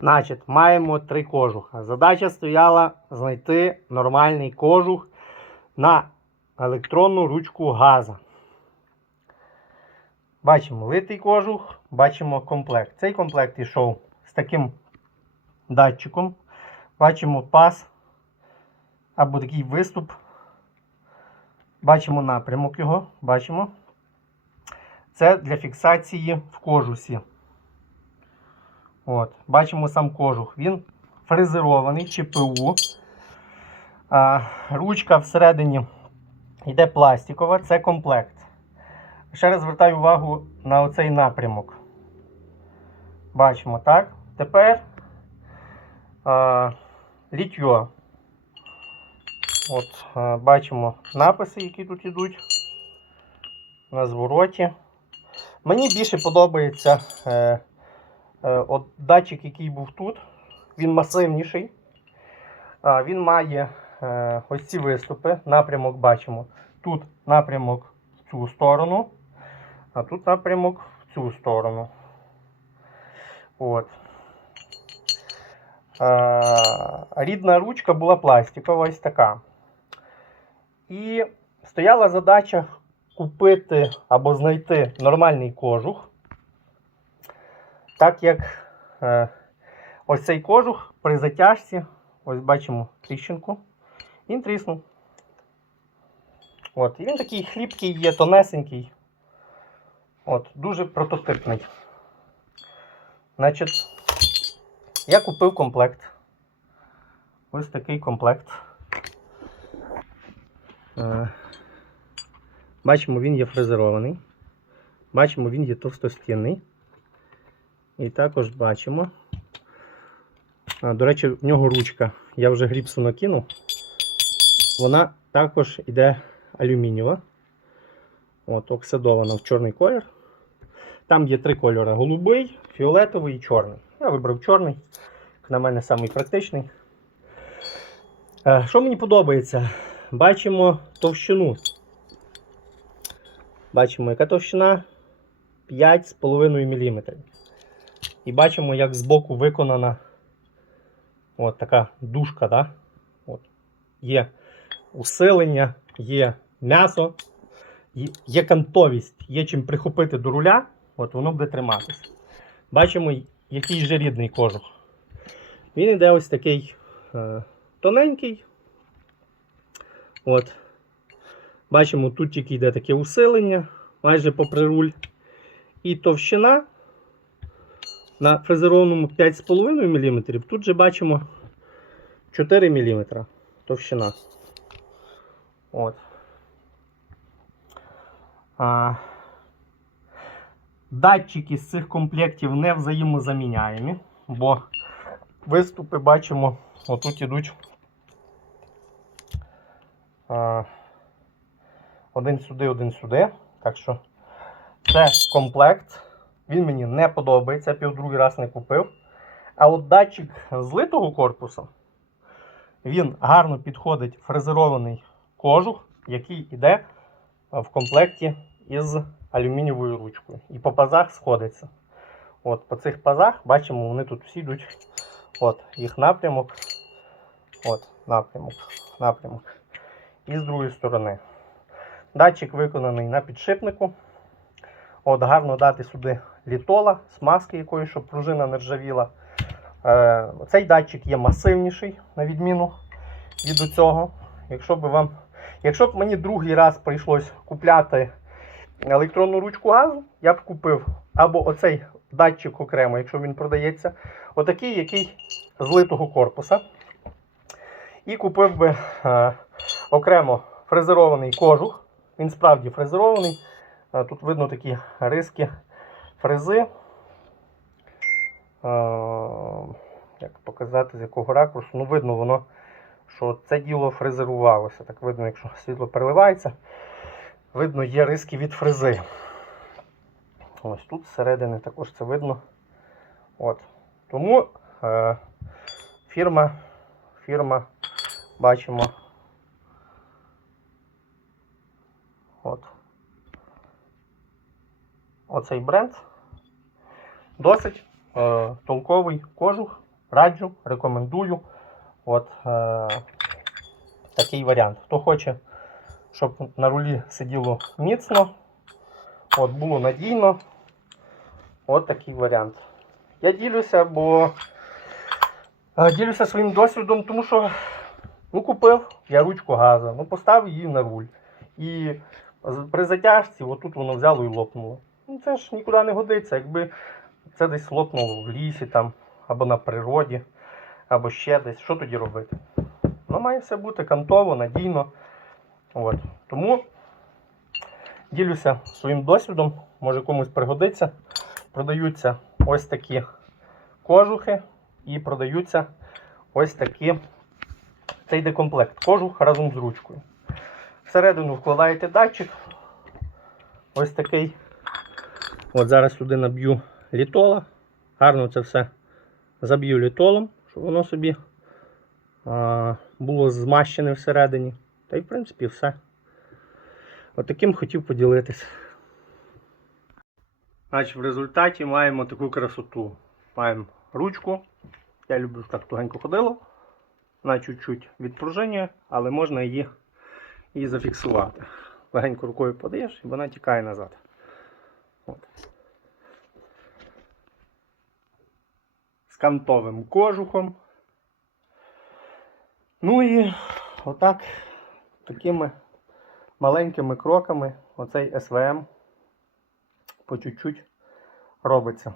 Значить, маємо три кожуха. Задача стояла знайти нормальний кожух на електронну ручку газа. Бачимо литий кожух, бачимо комплект. Цей комплект йшов з таким датчиком. Бачимо пас або такий виступ. Бачимо напрямок його. Бачимо. Це для фіксації в кожусі. От, бачимо сам кожух. Він фрезерований ЧПУ. А, ручка всередині йде пластикова, це комплект. Ще раз звертаю увагу на оцей напрямок. Бачимо, так? Тепер а, літьо. От, а, бачимо написи, які тут йдуть на звороті. Мені більше подобається. Е, От датчик, який був тут, він масивніший. Він має е, ось ці виступи. Напрямок бачимо. Тут напрямок в цю сторону, а тут напрямок в цю сторону. От. Е, Рідна ручка була пластикова, ось така. І стояла задача купити або знайти нормальний кожух. Так як е, ось цей кожух при затяжці, ось бачимо тріщинку, він тріснув. От, і він такий хлібкий є, тонесенький. От, дуже прототипний. Значить, я купив комплект. Ось такий комплект. Е, бачимо, він є фрезерований. Бачимо, він є товстостінний. І також бачимо. А, До речі, в нього ручка. Я вже гріпсу накинув. Вона також йде алюмінієва. От, оксидована в чорний колір. Там є три кольори: голубий, фіолетовий і чорний. Я вибрав чорний. На мене самий практичний. Е, Що мені подобається? Бачимо товщину. Бачимо, яка товщина 5,5 мм. І бачимо, як збоку виконана от така дужка. Да? От. Є усилення, є м'ясо, є- кантовість, є чим прихопити до руля, от воно буде триматися. Бачимо, який же рідний кожух. Він іде ось такий е, тоненький. От. Бачимо, тут тільки йде таке усилення, майже попри руль. І товщина на фрезерованому 5,5 мм, тут же бачимо 4 мм товщина. От. А, датчики з цих комплектів не взаємозаміняємі, бо виступи бачимо, отут ідуть а, один сюди, один сюди. Так що це комплект. Він мені не подобається, я б другий раз не купив. А от датчик злитого корпусу, він гарно підходить фрезерований кожух, який йде в комплекті із алюмінієвою ручкою. І по пазах сходиться. От, По цих пазах бачимо, вони тут всі йдуть. От, їх напрямок. От, напрямок, напрямок. І з другої сторони. Датчик виконаний на підшипнику. От, гарно дати сюди літола, смазки якої, щоб пружина не ржавіла. Е, цей датчик є масивніший, на відміну від цього. Якщо б вам, якщо б мені другий раз прийшлось купляти електронну ручку газу, я б купив або оцей датчик окремо, якщо він продається, отакий, який з литого корпуса. І купив би е, окремо фрезерований кожух. Він справді фрезерований. Е, Тут видно такі риски фрези. Е, Як показати, з якого ракурсу. Ну, видно воно, що це діло фрезерувалося. Так видно, якщо світло переливається, видно, є риски від фрези. Ось тут зсередини також це видно. От. Тому е, фірма, фірма, бачимо. От. Оцей бренд. Досить е, толковий кожух раджу, рекомендую. От е, такий варіант. Хто хоче, щоб на рулі сиділо міцно, от було надійно. От такий варіант. Я ділюся, бо е, ділюся своїм досвідом, тому що ну, купив я ручку газу, ну поставив її на руль. І при затяжці отут воно взяло і лопнуло. Ну це ж нікуди не годиться, якби це десь лопнуло в лісі там, або на природі, або ще десь. Що тоді робити? Воно має все бути кантово, надійно. От. Тому ділюся своїм досвідом, може комусь пригодиться. Продаються ось такі кожухи і продаються ось такі. Це йде комплект кожух разом з ручкою. Всередину вкладаєте датчик. Ось такий. От зараз сюди наб'ю літола. Гарно це все заб'ю літолом, щоб воно собі було змащене всередині. Та й в принципі все. От хотів поділитись. Значить, в результаті маємо таку красоту. Маємо ручку. Я люблю, так тугенько ходило. Вона чуть-чуть відпружинює, але можна її і зафіксувати. Легенько рукою подаєш і вона тікає назад. От. Кантовим кожухом. Ну і отак, такими маленькими кроками оцей СВМ по чуть-чуть робиться.